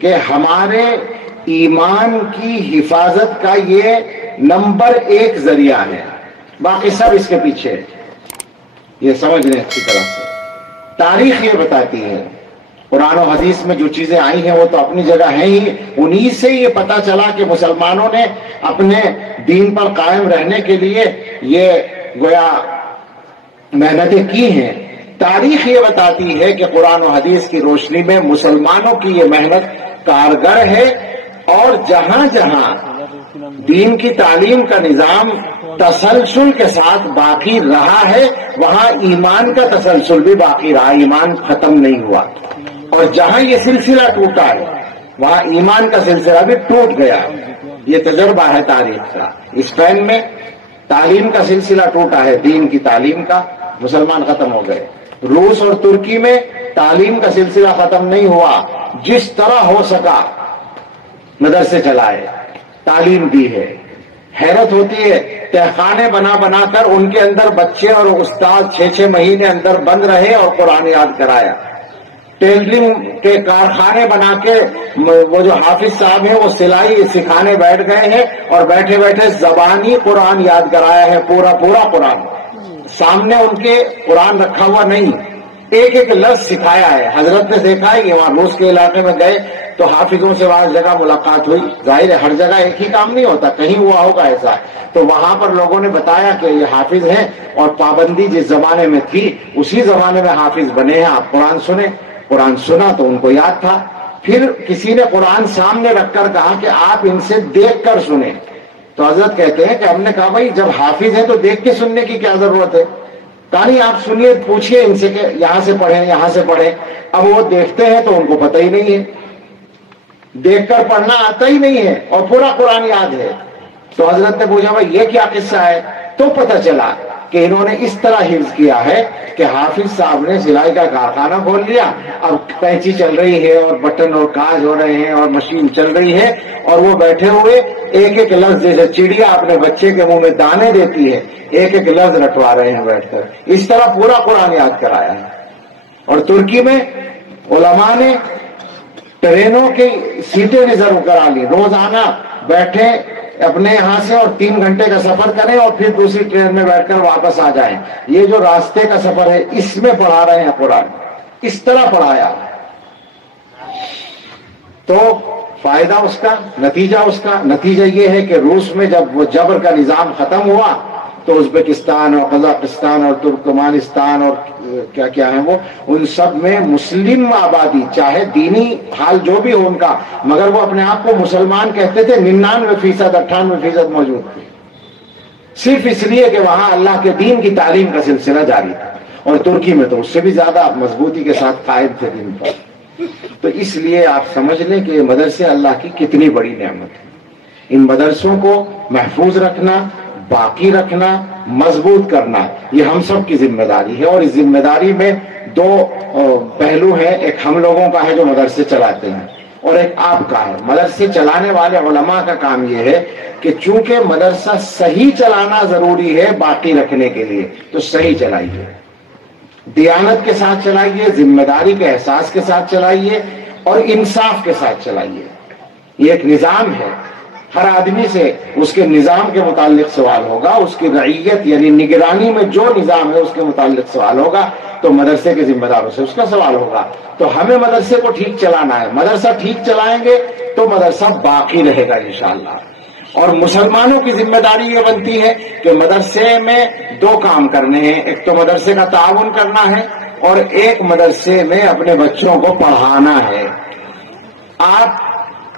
کہ ہمارے ایمان کی حفاظت کا یہ نمبر 1 ذریعہ ہے، باقی سب اس کے پیچھے ہے۔ یہ سمجھ لیں اچھی طرح سے۔ تاریخ یہ بتاتی ہے، قرآن و حدیث میں جو چیزیں آئی ہیں وہ تو اپنی جگہ ہیں ہی، انہی سے یہ پتا چلا کہ مسلمانوں نے اپنے دین پر قائم رہنے کے لیے یہ گویا محنتیں کی ہیں۔ تاریخ یہ بتاتی ہے کہ قرآن و حدیث کی روشنی میں مسلمانوں کی یہ محنت کارگر ہے، اور جہاں جہاں دین کی تعلیم کا نظام تسلسل کے ساتھ باقی رہا ہے وہاں ایمان کا تسلسل بھی باقی رہا، ایمان ختم نہیں ہوا، اور جہاں یہ سلسلہ ٹوٹا ہے وہاں ایمان کا سلسلہ بھی ٹوٹ گیا۔ یہ تجربہ ہے تاریخ کا۔ اسپین میں تعلیم کا سلسلہ ٹوٹا ہے، دین کی تعلیم کا، مسلمان ختم ہو گئے۔ روس اور ترکی میں تعلیم کا سلسلہ ختم نہیں ہوا، جس طرح ہو سکا مدرسے چلائے، تعلیم دی ہے۔ حیرت ہوتی ہے، تہخانے بنا بنا کر ان کے اندر بچے اور استاد 6 مہینے اندر بند رہے اور قرآن یاد کرایا۔ ٹیلرنگ کے کارخانے بنا کے وہ جو حافظ صاحب ہیں وہ سلائی سکھانے بیٹھ گئے ہیں، اور بیٹھے بیٹھے زبانی قرآن یاد کرایا ہے، پورا قرآن سامنے ان کے قرآن رکھا ہوا نہیں، ایک لفظ سکھایا ہے۔ حضرت نے دیکھا ہے کہ وہاں روس کے علاقے میں گئے تو حافظوں سے بعض جگہ ملاقات ہوئی، ظاہر ہے ہر جگہ ایک ہی کام نہیں ہوتا، کہیں ہوا ہوگا ایسا، تو وہاں پر لوگوں نے بتایا کہ یہ حافظ ہیں، اور پابندی جس زمانے میں تھی اسی زمانے میں حافظ بنے ہیں، آپ قرآن سنیں۔ قرآن سنا تو ان کو یاد تھا۔ پھر کسی نے قرآن سامنے رکھ کر کہا کہ آپ ان سے دیکھ کر سنیں، تو حضرت کہتے ہیں کہ ہم نے کہا بھائی جب حافظ ہے تو دیکھ کے سننے کی کیا ضرورت ہے؟ کہا نہیں آپ سنیے، پوچھئے ان سے کہ یہاں سے پڑھیں یہاں سے پڑھیں۔ اب وہ دیکھتے ہیں تو ان کو پتہ ہی نہیں ہے، دیکھ کر پڑھنا آتا ہی نہیں ہے، اور پورا قرآن یاد ہے۔ تو حضرت نے پوچھا بھائی یہ کیا قصہ ہے؟ تو پتہ چلا کہ انہوں نے اس طرح حفظ کیا ہے کہ حافظ صاحب نے سلائی کا کارخانہ کھول لیا، اب قینچی چل رہی ہے اور بٹن اور کاج ہو رہے ہیں اور مشین چل رہی ہے، اور وہ بیٹھے ہوئے ایک لفظ، جیسے چڑیا اپنے بچے کے منہ میں دانے دیتی ہے، ایک لفظ رٹوا رہے ہیں بیٹھ کر، اس طرح پورا قرآن یاد کرایا ہے۔ اور ترکی میں علماء نے ٹرینوں کی سیٹیں ریزرو کرا لی، روزانہ بیٹھے اپنے یہاں سے اور 3 گھنٹے کا سفر کریں اور پھر دوسری ٹرین میں بیٹھ کر واپس آ جائیں۔ یہ جو راستے کا سفر ہے اس میں پڑھا رہے ہیں قرآن، اس طرح پڑھایا۔ تو فائدہ اس کا، نتیجہ یہ ہے کہ روس میں جب وہ جبر کا نظام ختم ہوا تو ازبکستان اور قزاقستان اور ترکمانستان اور کیا ہیں وہ، ان سب میں مسلم آبادی، چاہے دینی حال جو بھی ہو ان کا، مگر وہ اپنے آپ کو مسلمان کہتے تھے، 99% 98% موجود تھے، صرف اس لیے کہ وہاں اللہ کے دین کی تعلیم کا سلسلہ جاری تھا۔ اور ترکی میں تو اس سے بھی زیادہ مضبوطی کے ساتھ قائم تھے دین پر۔ تو اس لیے آپ سمجھ لیں کہ یہ مدرسے اللہ کی کتنی بڑی نعمت ہے۔ ان مدرسوں کو محفوظ رکھنا، باقی رکھنا، مضبوط کرنا، یہ ہم سب کی ذمہ داری ہے۔ اور اس ذمہ داری میں 2 پہلو ہیں، ایک ہم لوگوں کا ہے جو مدرسے چلاتے ہیں، اور ایک آپ کا ہے۔ مدرسے چلانے والے علماء کا کام یہ ہے کہ چونکہ مدرسہ صحیح چلانا ضروری ہے باقی رکھنے کے لیے، تو صحیح چلائیے، دیانت کے ساتھ چلائیے، ذمہ داری کے احساس کے ساتھ چلائیے، اور انصاف کے ساتھ چلائیے۔ یہ ایک نظام ہے، ہر آدمی سے اس کے نظام کے متعلق سوال ہوگا، اس کی رعیت یعنی نگرانی میں جو نظام ہے اس کے متعلق سوال ہوگا، تو مدرسے کے ذمہ داروں سے اس کا سوال ہوگا۔ تو ہمیں مدرسے کو ٹھیک چلانا ہے، مدرسہ ٹھیک چلائیں گے تو مدرسہ باقی رہے گا انشاءاللہ۔ اور مسلمانوں کی ذمہ داری یہ بنتی ہے کہ مدرسے میں 2 کام کرنے ہیں، ایک تو مدرسے کا تعاون کرنا ہے، اور ایک مدرسے میں اپنے بچوں کو پڑھانا ہے۔ آپ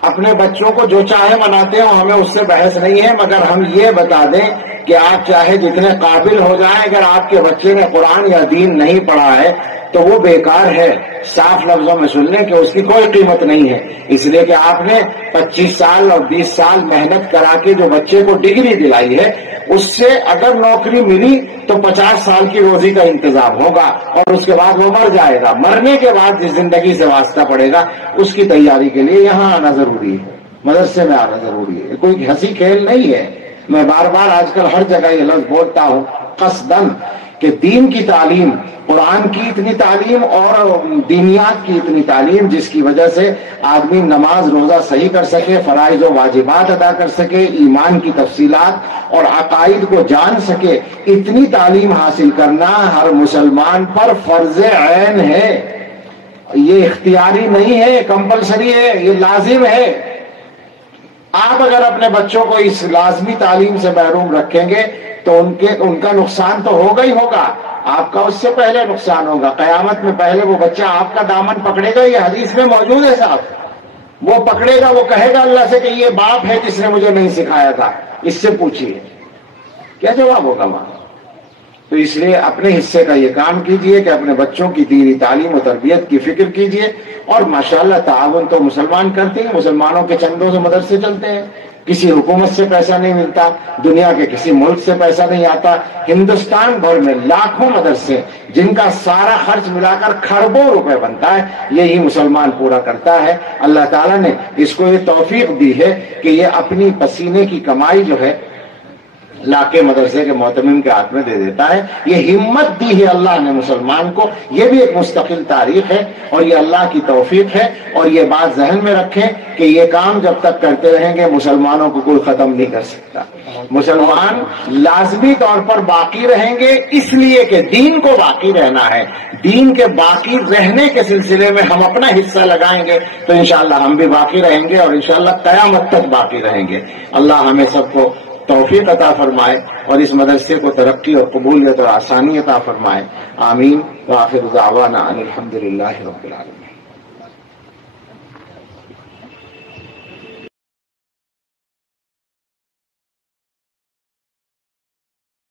اپنے بچوں کو جو چاہے مناتے ہو، ہمیں اس سے بحث نہیں ہے، مگر ہم یہ بتا دیں کہ آپ چاہے جتنے قابل ہو جائیں، اگر آپ کے بچے نے قرآن یا دین نہیں پڑھا ہے تو وہ بیکار ہے۔ صاف لفظوں میں سن لیں کہ اس کی کوئی قیمت نہیں ہے، اس لیے کہ آپ نے 25 سال اور 20 سال محنت کرا کے جو بچے کو ڈگری دلائی ہے، اس سے اگر نوکری ملی تو 50 سال کی روزی کا انتظام ہوگا، اور اس کے بعد وہ مر جائے گا۔ مرنے کے بعد جس زندگی سے واسطہ پڑے گا اس کی تیاری کے لیے یہاں آنا ضروری ہے، مدرسے میں آنا ضروری ہے، کوئی ہنسی کھیل نہیں ہے۔ میں بار بار آج کل ہر جگہ یہ لفظ بولتا ہوں قصداً کہ دین کی تعلیم، قرآن کی اتنی تعلیم اور دینیات کی اتنی تعلیم جس کی وجہ سے آدمی نماز روزہ صحیح کر سکے، فرائض و واجبات ادا کر سکے، ایمان کی تفصیلات اور عقائد کو جان سکے، اتنی تعلیم حاصل کرنا ہر مسلمان پر فرض عین ہے۔ یہ اختیاری نہیں ہے، کمپلسری ہے، یہ لازم ہے۔ آپ اگر اپنے بچوں کو اس لازمی تعلیم سے محروم رکھیں گے تو ان کا نقصان تو ہوگا ہی ہوگا، آپ کا اس سے پہلے نقصان ہوگا۔ قیامت میں پہلے وہ بچہ آپ کا دامن پکڑے گا، یہ حدیث میں موجود ہے صاحب، وہ پکڑے گا، وہ کہے گا اللہ سے کہ یہ باپ ہے جس نے مجھے نہیں سکھایا تھا، اس سے پوچھیے کیا جواب ہوگا وہاں۔ تو اس لیے اپنے حصے کا یہ کام کیجئے کہ اپنے بچوں کی دینی تعلیم و تربیت کی فکر کیجئے، اور ماشاءاللہ تعاون تو مسلمان کرتے ہیں، مسلمانوں کے چندوں سے مدرسے چلتے ہیں، کسی حکومت سے پیسہ نہیں ملتا، دنیا کے کسی ملک سے پیسہ نہیں آتا، ہندوستان بھر میں لاکھوں مدرسے جن کا سارا خرچ ملا کر کھربوں روپے بنتا ہے، یہی مسلمان پورا کرتا ہے۔ اللہ تعالیٰ نے اس کو یہ توفیق دی ہے کہ یہ اپنی پسینے کی کمائی جو ہے لا کے مدرسے کے معتمم کے ہاتھ میں دے دیتا ہے۔ یہ ہمت دی ہے اللہ نے مسلمان کو، یہ بھی ایک مستقل تاریخ ہے اور یہ اللہ کی توفیق ہے۔ اور یہ بات ذہن میں رکھیں کہ یہ کام جب تک کرتے رہیں گے مسلمانوں کو کوئی ختم نہیں کر سکتا۔ مسلمان لازمی طور پر باقی رہیں گے، اس لیے کہ دین کو باقی رہنا ہے۔ دین کے باقی رہنے کے سلسلے میں ہم اپنا حصہ لگائیں گے تو انشاءاللہ ہم بھی باقی رہیں گے اور انشاءاللہ قیامت تک باقی رہیں گے۔ اللہ ہمیں سب کو توفیق عطا فرمائے اور اس مدرسے کو ترقی اور قبولیت اور آسانی عطا فرمائے، آمین۔ وآخر دعوانا ان الحمد للہ رب العالمین۔